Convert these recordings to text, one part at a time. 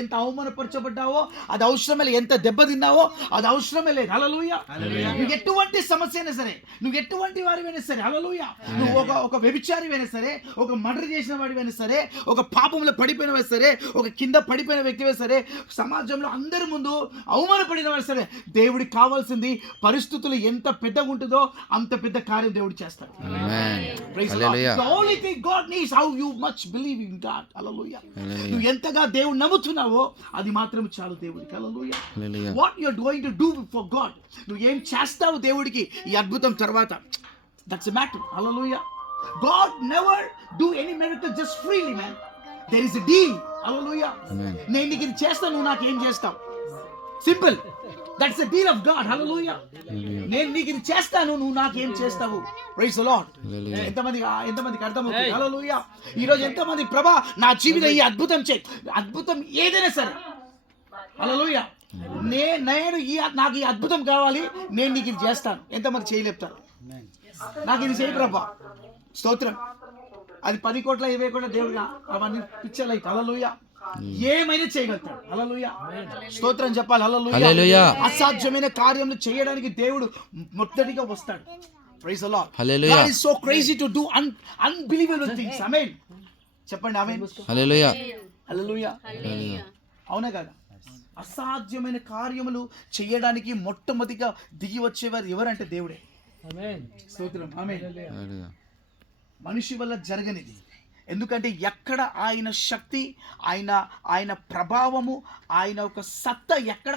ఎంత అవమానపరచబడ్డావో అది అవసరమే లేదు, ఎంత దెబ్బతిన్నావో అది అవసరమే లేదు. హల్లెలూయా. నువ్వు ఎటువంటి సమస్య అయినా సరే, నువ్వు ఎటువంటి వాడివైనా సరే, హల్లెలూయా, నువ్వు ఒక వ్యభిచారివైనా సరే, ఒక మర్డర్ చేసిన వాడివైనా సరే, ఒక పాపంలో పడిపోయినవే సరే, ఒక కింద పడిపోయిన వ్యక్తివే సరే, సమాజంలో అందరి ముందు అవమానపడిన వాడు సరే, దేవుడికి కావాల్సింది పరిస్థితులు ఎంత పెద్దగా ఉంటుందో అంత పెద్ద కార్యం దేవుడు చేస్తాడు. The only thing God needs how you much believe in God. Hallelujah. నువ్వు ఎంతగా దేవుడు నమ్ముతున్నావో అది మాత్రం చాలు దేవుడికి. హల్లెలూయా. What you are going to do for God, నువ్వు ఏం చేస్తావు దేవుడికి ఈ అద్భుతం తర్వాత, that's the matter. Hallelujah. God never do any miracle just freely, man. There is a deal. Hallelujah. నేను నీకు ఇది చేస్తాను, నువ్వు నాకు ఏం చేస్తావు. Simple. That's the deal of God. Hallelujah. నేను నీకు ఇది చేస్తాను, నువ్వు నాకు ఏం చేస్తావు. Praise the Lord. ఎంతమందికి అర్థమవుతుంది. హల్లెలూయా. ఈరోజు ఎంతమంది ప్రభా నా జీవితం ఈ అద్భుతం చేయి, అద్భుతం ఏదైనా సరే, హల్లెలూయా, నాకు ఈ అద్భుతం కావాలి, నేను నీకు ఇది చేస్తాను. ఎంతమంది చేయలేపుతారు, నాకు ఇది చేయి ప్రభా, స్తోత్రం. అది 10 కోట్ల 20 కోట్ల దేవుడు అవన్నీ పిచ్చలై, హల్లెలూయా, ఏమైనా చేయగలుగుతాడు. హల్లెలూయా, స్తోత్రం చెప్పాలి. హల్లెలూయా. అసాధ్యమైన కార్యములు చేయడానికి దేవుడు మొదటిగా వస్తాడు. Praise the Lord. Hallelujah. God is so crazy to do unbelievable things. Amen. చెప్పండి ఆమేన్. హల్లెలూయా. హల్లెలూయా. అవునా కదా? అసాధ్యమైన కార్యములు చేయడానికి మొట్టమొదటిగా దిగి వచ్చేవారు ఎవరంటే దేవుడే. ఆమేన్. స్తోత్రం. ఆమేన్. మనిషి వల్ల జరగనిది. ఎందుకంటే ఎక్కడ ఆయన శక్తి, ఆయన ప్రభావము, ఆయన ఒక సత్తా ఎక్కడ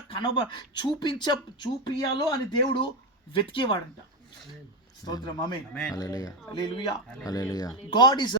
చూపియాలో అని దేవుడు వెతికేవాడంట. స్తోత్రం. ఆమేన్. హల్లెలూయా. God is